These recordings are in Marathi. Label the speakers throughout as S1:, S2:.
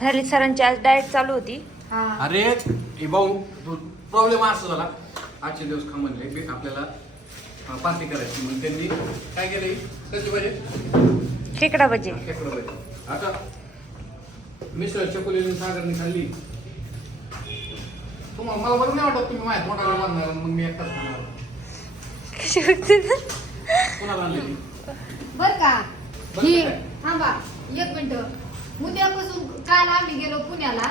S1: झाली सरांची आज डाएट चालू होती.
S2: हा.
S3: अरे हे भाऊ प्रॉब्लेम असा झाला. आजचे दिवस खा म्हणले की आपल्याला पार्टी करायची. म्हणून त्यांनी काय केलं? कशी पाहिजे
S1: खेकडा भजी.
S3: खेकडं पाहिजे आता मिसळ चकोली सागरने खाल्ली. तुम्हाला मला बरं नाही वाटत तुम्ही माझ्या तोंडाला बांधणार मग मी एकटाच खाणार.
S1: कशी बघते?
S3: कोणाला?
S2: बर का? ही? थांबा एक मिनिट. उद्यापासून काल आम्ही गेलो पुण्याला.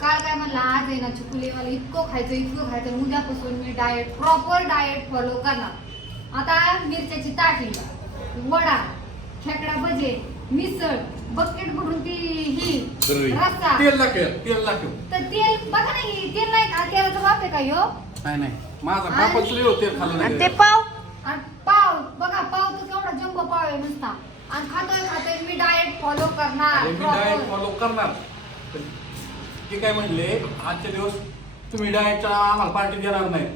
S2: काल काय म्हणला आज आहे ना चुकुले मला इतकं खायचं इतकं खायचं उद्यापासून मी डाएट प्रॉपर डाएट फॉलो करणार. आता मिरच्याची ताटी वडा खेकडा भजे मिसळ बकेट भरून ती ही रस्सा.
S3: तेल लागेल तेल लागेल
S2: तर तेल बघा नाही तेल नाही का तेलाचा बाप आहे का ह्यो
S3: नाही नाही. माझा बापच तेल खाल्लं
S1: ते पाव
S2: बघा पाव तर केवढा जम्बो पाव आहे नुसता आणि खातोय खातोय मी डाएट फॉलो करणार.
S3: अरे मी डाएट
S2: proper.
S3: फॉलो करणार. पण ते काय म्हणले आजचे दिवस तुम्ही डाएटच्या आम्हाला पार्टी देणार नाही.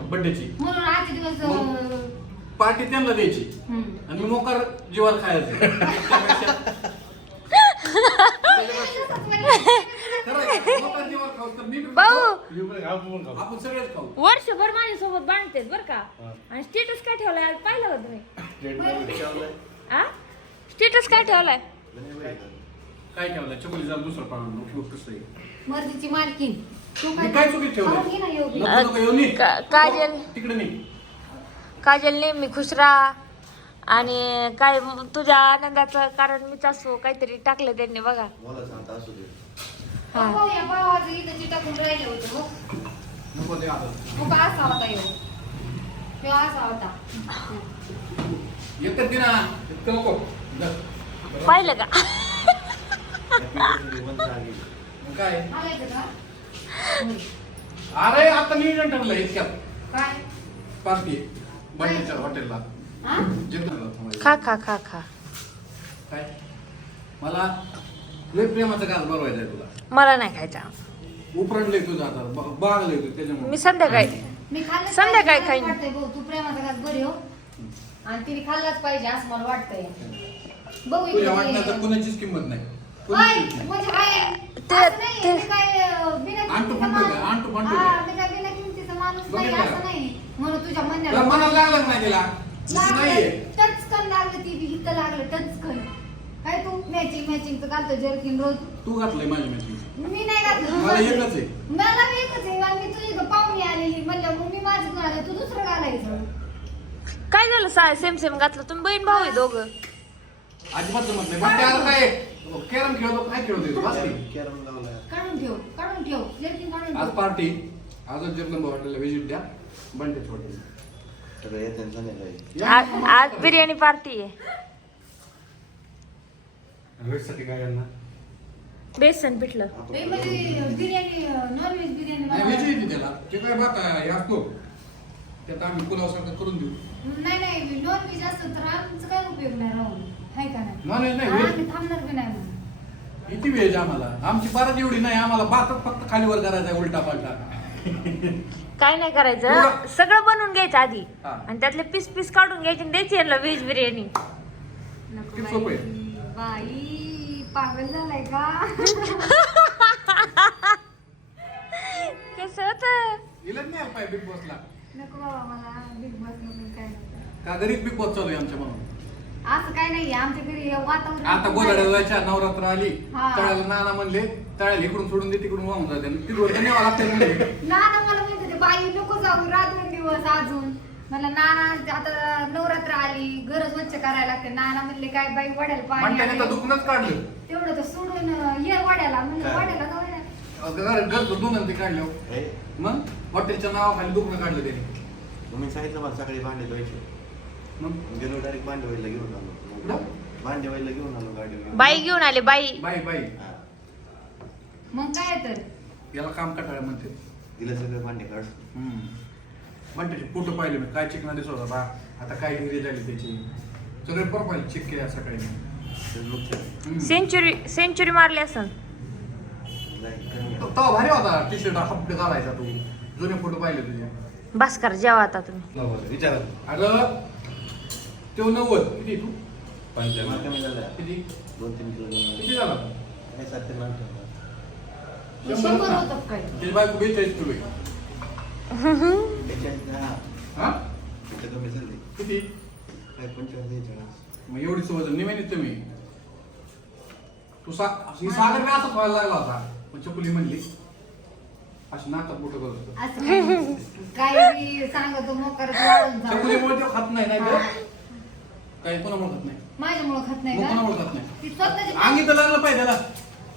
S3: बड्डेची
S2: म्हणून आजचे दिवस अं,
S3: पार्टी त्यांना द्यायची.
S2: हम्म.
S3: आणि मी मोकार जीवाला खायचं. त्यापेक्षा- खरं आहे, मोकार जीवाला खाऊ तर मी बी
S1: भाऊ
S3: खाऊ. आपण सगळेच खाऊ.
S1: वर्षभर माझ्यासोबत बांधतेच बर का. आणि स्टेटस काय ठेवलाय आज पाहिलं का तुम्ही स्टेटस काय ठेवलाय?
S3: काय ठेवलं चकुली झालं दुसरं पाहून उपयोग कसं आहे.
S2: मर्जीची मालकीन. तू
S3: मी काय चुकीत ठेवलंय?
S2: खाऊन घे ना योगी.
S3: नको नको येऊ नी.
S1: का- काजल
S3: तिकडे नाही
S1: काजल नेहमी खुश राहा आणि काय तुझ्या आनंदाचं कारण मीच असो काहीतरी टाकलं त्यांनी बघा.
S4: मला सांगता असू दे.
S1: हा.
S2: पाव या पावाचं इथं चिटाकून राहिलं होतं हो.
S3: नको ते आता.
S2: मग असा होता ह्यो ह्यो असा होता.
S3: एकच दे ना इतकं नको.
S1: पाहिलं का?
S3: काय. अरे आता नियोजन ठरलं इतक्यात.
S2: काय?
S3: पार्टी बंडीच्या हॉटेलला.
S2: हा.
S1: खा खा खा खा.
S3: काय? मला लय प्रेमाचं गाज बरवायचं आहे तुला.
S1: मला नाही खायचा.
S3: उपरडलंय तुझं आता. बागलंय तू त्याच्यामुळे.
S1: मी संध्याकाळी.
S2: मी खाल्लं
S1: संध्याकाळी खाईन.
S2: मला वाटतंय भाऊ तू प्रेमाचा घास बरी हो. आणि तिने खाल्लाच पाहिजे असं मला वाटतंय. बघू
S3: तुझ्या
S2: इकडे
S3: कुणाचीच किंमत नाही.
S2: होय,
S3: कुणाचीच नाही.
S2: म्हणजे आहे.
S1: ते-
S2: असं नाही,
S1: ते-
S2: मी काय, अं, बिना
S3: आणतो
S2: किमतीचा
S3: म्हणतोय
S2: माणूस-
S3: का? आणतो म्हणतोय
S2: हा,
S3: का?
S2: मी काय बिना किमतीचा माणूस नाही,
S3: बघितलं
S2: असं
S3: का?
S2: नाही. म्हणून तुझ्या
S3: तुला
S2: म्हणण्याला-
S3: मनाला लागलं नाही तिला? नाहीये.
S2: लागलं, टचकन लागलं ती बी, इथं लागलं, टचकन. काय तू? मॅचिंग मॅचिंग घालतो जर्किन रोज.
S3: तू घातलंय माझी माहिती
S2: मी नाही घातलं.
S3: मला एकच आहे.
S2: मला बी एकच आहे आणि मी तुझी इथं पाहुणी आलेली. म्हणलं मग मी माझं घालायचं तू दुसरं घालायचं
S1: काय झालं? सा सेम सेम घातलं. तुम्ही बहीण भाऊ आहे दोघं.
S3: अजिबात जमत नाही. मग ते आता काय? कॅरम खेळतो काय खेळतो तू? बस की.
S4: कॅरम लावलाय
S2: काढून ठेव. काढून ठेव. काढून
S3: आज
S2: ठेव
S3: पार्टी आजच जगदंबा हॉटेलला व्हिजिट द्या. हॉटेल
S4: सगळं
S1: आज आज बिर्याणी पार्टी आहे.
S3: काय करणार
S1: बेसन पिठलं.
S2: म्हणजे बिर्याणी नॉनव्हेज बिर्याणी
S3: नाही येते त्याला ते काय बात आहे, हे असतो. त्यात आम्ही पुलाव सारखं करून देऊ.
S2: नाही नाही तर आमचं काय उपयोग नाही राहून. हाय का नाही?
S3: नाही
S2: आम्ही थांबणार बी नाही
S3: किती व्हेज आम्हाला? आमची परत एवढी नाही आम्हाला भातच फक्त खालीवर करायचा आहे उलटा पालटा.
S1: काय नाही करायचं? सगळं बनवून घ्यायचं आधी.
S3: हा.
S1: आणि त्यातले पीस पीस काढून घ्यायचे आणि द्यायची यांना व्हेज बिर्याणी
S2: नको
S3: किती सोपं आहे?
S2: बाई बाई, पागल झालाय का?
S1: कसं होतं?
S3: इलाच नाही पाय बिग बॉसला
S2: नको बाबा मला बिग बॉस नको काय नको
S3: का घरीच बिग बॉस चालू आहे आमच्या म्हणून?
S2: असं काय नाही आमच्या घरी वातावरण
S3: आता नवरात्र आली
S2: हा.
S3: तळ्याला नाना म्हणले तळ्याला इकडून सोडून दे तिकडून वाहून जाते. आणि तिकडून न्यावं लागतं म्हणले.
S2: नाना मला म्हणत होते बाई नको जाऊ रात दोन दिवस अजून. मला नाना आता नवरात्र आली घर स्वच्छ करायला लागते. नाना म्हणले काय बाई वड्याला पाणी
S3: म्हणताने तर
S2: आलंय.
S3: दुखणंच काढलं.
S2: तेवढं तर सोडून अं, ये वड्याला. म्हणलं
S4: काय?
S2: वड्याला
S3: घर ते काढलं
S4: हे?
S3: मग? हॉटेलच्या नावाखाली दुखणं काढलं त्याने.
S4: तुम्ही सांगितलं मला सकाळी भांडे धुवायचे.
S3: मग?
S4: गेलो डायरेक्ट भांडे व्हायला घेऊन आलो.
S3: कुठं?
S4: भांडे व्हायला घेऊन आलो गाडी
S1: बाई घेऊन आले बाई.
S3: बाई बाई.
S2: मग काय तर?
S3: याला काम कटाळ म्हणते.
S4: दिलं सगळं भांडे काढ.
S3: म्हणते फोटो पाहिले मी. काय चिकना दिसत होता आता काय डिग्री झाली त्याची? सगळे प्रोफाईल चेक केल्या सकाळी मी. हम्म.
S1: सेंचुरी सेंचुरी मारली
S4: कमी
S3: तो तो भारी होता. टी शर्ट हप्ते घालायचा तू. जुने फोटो पाहिले तुझे.
S1: भास्कर जेवा आता तुम्ही.
S4: विचारा.
S3: अगं तो नव्वद. किती? तू
S4: मला कमी झालं
S3: किती?
S4: दोन तीन किलो
S3: किती झाला?
S4: हे ठेवलं.
S2: शंभर होतं काय?
S3: त्याची बायको बेचाळीस किलो आहे.
S4: बेचाळीस दहा.
S3: हा?
S4: इथं कमी झाले.
S3: किती?
S4: काय पंचेचाळीस, बेचाळीस.
S3: मग एवढीच वजन निमेन तुम्ही. तू सा सागर का असं व्हायला लागला होता? मग चकुली म्हणली. अशी नाकात बोट करत होतं.
S2: असं काही काही बी सांगतो मग करत वाढून जाऊ.
S3: चकुलीमुळे तो खात नाही नाही तर काही कोणामुळे खात नाही.
S2: माझ्यामुळं खात नाही
S3: मग
S2: का?
S3: कोणामुळे खात नाही?
S2: ती स्वतःची
S3: अंगी तर लागलं पाहिजे त्याला.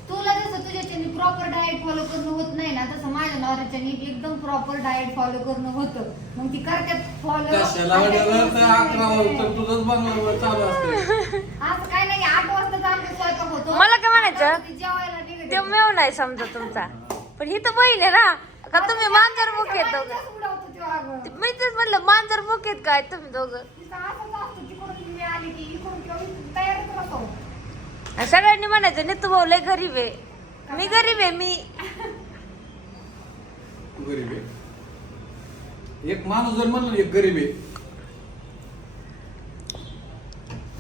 S2: तुला जसं तुझ्याच्यानी प्रॉपर डाएट फॉलो करणं होत नाही ना तसं माझ्या नवऱ्याच्यानी एकदम प्रॉपर डाएट फॉलो करणं होतं. मग ती करतात फॉलो
S3: कशाला वाटलं तर अकरा वाजता तुझंच बनवलं चालू असतं.
S2: आज काय नाही आठ वाजता आमचा स्वयंपाक होतो.
S1: मला काय म्हणायचं?
S2: ती जेवायला निघते.
S1: ते मेव नाही समजा तुमचा. पण ही तर बहीण आहे ना. का तुम्ही मांजर मुख येत दोघं?
S2: तो
S1: मी तेच म्हणलं मांजर मुख येत काय तुम्ही दोघं. आणि सगळ्यांनी म्हणायचं नितू भाऊ लय गरीब आहे. मी गरीब आहे मी.
S3: तू गरीब आहे? एक माणूस जर म्हणलं ना, एक गरीब आहे.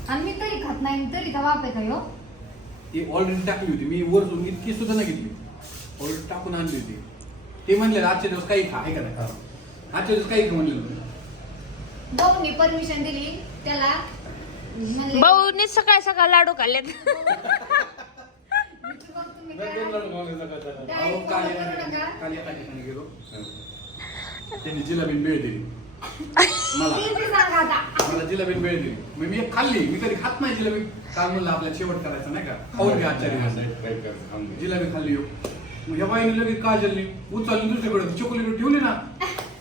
S2: आणि मी तरी खात नाही तरी का वाप आहे का ह्यो?
S3: ती ऑलरेडी टाकली होती मी वरतून इतकी सुद्धा नाही घेतली. टाकून आणली होती. ते म्हणले आजच्या दिवस काही खा आहे का नाही खा. आजच्या दिवस काही खा म्हणले
S2: भाऊनी परमिशन दिली त्याला म्हणले,
S1: भाऊनी सकाळ सकाळ लाडू खाल्लेत.
S2: मी तर बघ तुम्ही काय
S3: अहो
S2: diet
S3: काल
S2: follow
S3: एका
S2: करू नका.
S3: काल एका ठिकाणी गेलो. त्यांनी जिलाबीन बेळ दिली. मला
S2: ती बी सांगा आता.
S3: मला जिलाबीन बेळ दिली. मग मी एक खाल्ली. मी कधी खात नाही जिलाबी काल म्हणलं आपल्याला शेवट करायचं नाही का? खाऊन घ्या दिवस जिलाबी खाल्ली हो. ह्या बाईने लगेच काजलनी उचलली दुसरीकडे चोकोलीकडे ठेवली ना.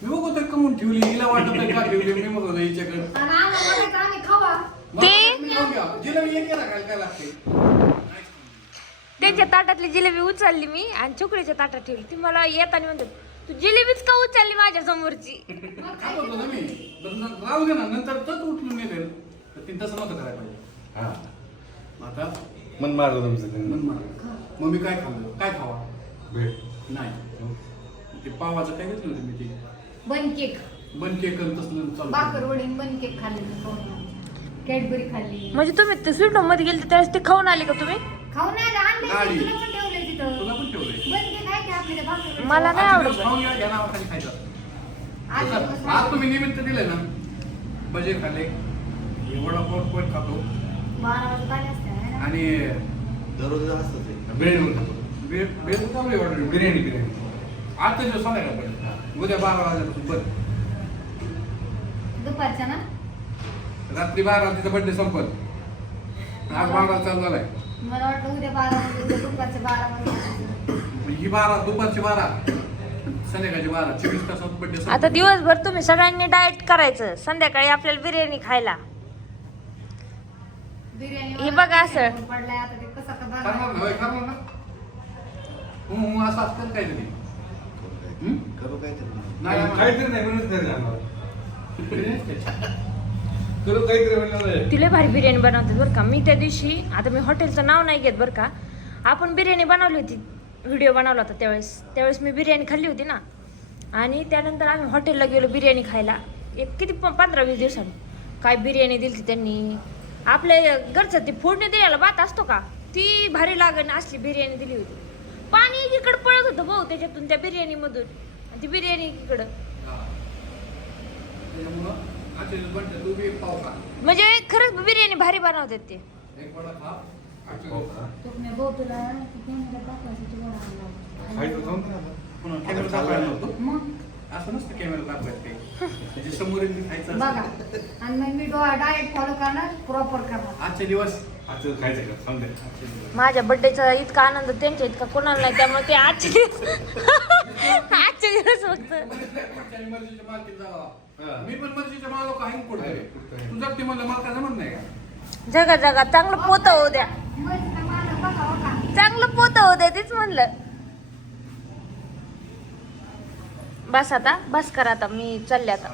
S3: मी बघतो कमून ठेवली हिला वाटत आहे का ठेवली मी बघतो हिच्याकडे.
S2: आणि आम्हाला म्हणायचं आम्ही खावा.
S3: मग
S1: ते-.
S3: जिलाबी एक काय काय लागते.
S1: त्यांच्या ताटातली जिलेबी उचलली मी आणि चुकडीच्या ताटात ठेवली. ती मला येताना म्हणतात तू जिलेबीच का उचलली माझ्या समोरची?
S3: ना मी? नंतर राहू दे ना नंतर तर येते तर तिने तसं नव्हतं करायला पाहिजे.
S4: हा.
S3: आता?
S4: मन मारलं तुमचं.
S3: मन मग मी काय खाल्लं? काय खावा?
S4: भेट
S3: नाही. ते पावाचं काय घेतलं होतं मी ते?
S2: बन केक.
S3: बन केक आणि तसलं चालू
S2: बाकर वडीन बन केक खाल्ली मी खाऊन. कॅडबरी खाल्ली.
S1: म्हणजे तुम्ही ते स्वीटमध्ये गेले त्यावेळेस ते खाऊन आले का तुम्ही?
S2: खाऊन आलं,
S3: गाडी.
S2: ते, तुला पण ठेवलंय तिथं.
S3: तुला पण ठेवलंय?
S2: बन केक आहे की आपल्या त्या भाकरवडीचं?
S1: मला नाही
S3: आजचे
S1: आवडत.
S3: दिवस खाऊन घ्या या नावाखाली खायचं.
S2: आज
S3: तुम्ही निमित्त दिलंय ना भजे खाल्ले. हे वडापाव पण खातो.
S2: बारा वाजता आले असते ना?
S3: आणि
S4: दररोज असतं ते
S3: बिर्याणी पण खातो ऑर्डर बिर्याणी बिर्याणी. आजच्या दिवस संध्याकाळ उद्या बारा वाजल्यापासून बंद.
S2: दुपारच्या ना?
S3: रात्री बारा तिचा बर्थडे संपत आज बारा चालू झालाय.
S2: मला वाटलं उद्या बारा वाजता उद्या दुपारच्या बारा वाजता.
S3: मग ही बारा दुपारची बारा. संध्याकाळची बारा. चोवीस तासात बर्थडे
S1: आता दिवसभर तुम्ही सगळ्यांनी डाएट करायचं. संध्याकाळी आपल्याला बिर्याणी खायला.
S2: बिर्याणी
S1: हे बघा असं.
S2: पडलाय आता ते कसं का
S3: करणार ना
S2: बनवायचं?
S3: होय, करणार ना. हम्म, हम्म, असं असतं काहीतरी. हम्म?
S4: करू काय तरी
S3: नाही. आम्हाला-
S5: काहीतरी नाही म्हणूनच नाही जाणार.
S3: बिर्याणीच खायची.
S5: करू काहीतरी म्हणलं
S1: तिला भारी बिर्याणी बनवतात बरं का. मी त्या दिवशी आता मी हॉटेलचं नाव नाही घेत बरं का. आपण बिर्याणी बनवली होती व्हिडिओ बनवला होता त्यावेळेस. त्यावेळेस मी बिर्याणी खाल्ली होती ना. आणि त्यानंतर आम्ही हॉटेलला गेलो बिर्याणी खायला. एक किती प- पंधरा वीस दिवसांनी. काय बिर्याणी दिली होती त्यांनी. आपल्या घरचं ते फोडणी द्यायला बात असतो का? ती भारी लागण असली बिर्याणी दिली होती. पाणी इकडं पळत होतं भाऊ त्याच्यातून त्या बिर्याणीमधून आणि ती बिर्याणी इकडं
S3: हा.
S1: म्हणजे खरंच बिर्याणी भारी बनवतात ते
S3: एक वडा खा आजच्या
S5: हो
S2: कॅमेरा दाखवायचं
S3: असं नसतं कॅमेरा समोर खायचं
S2: बघा. आणि मग मी डाएट फॉलो करणार प्रॉपर करणार
S3: आजचे दिवस
S1: माझ्या बर्थडेचा इतका आनंद त्यांच्या इतका कोणाला नाही त्यामुळे ते आजचे दिवस आजचे दिवस फक्त. जगा जगा चांगलं पोत होऊ द्या. चांगलं पोत होऊ द्या तेच म्हणलं. बस आता बस करा आता मी चालले आता.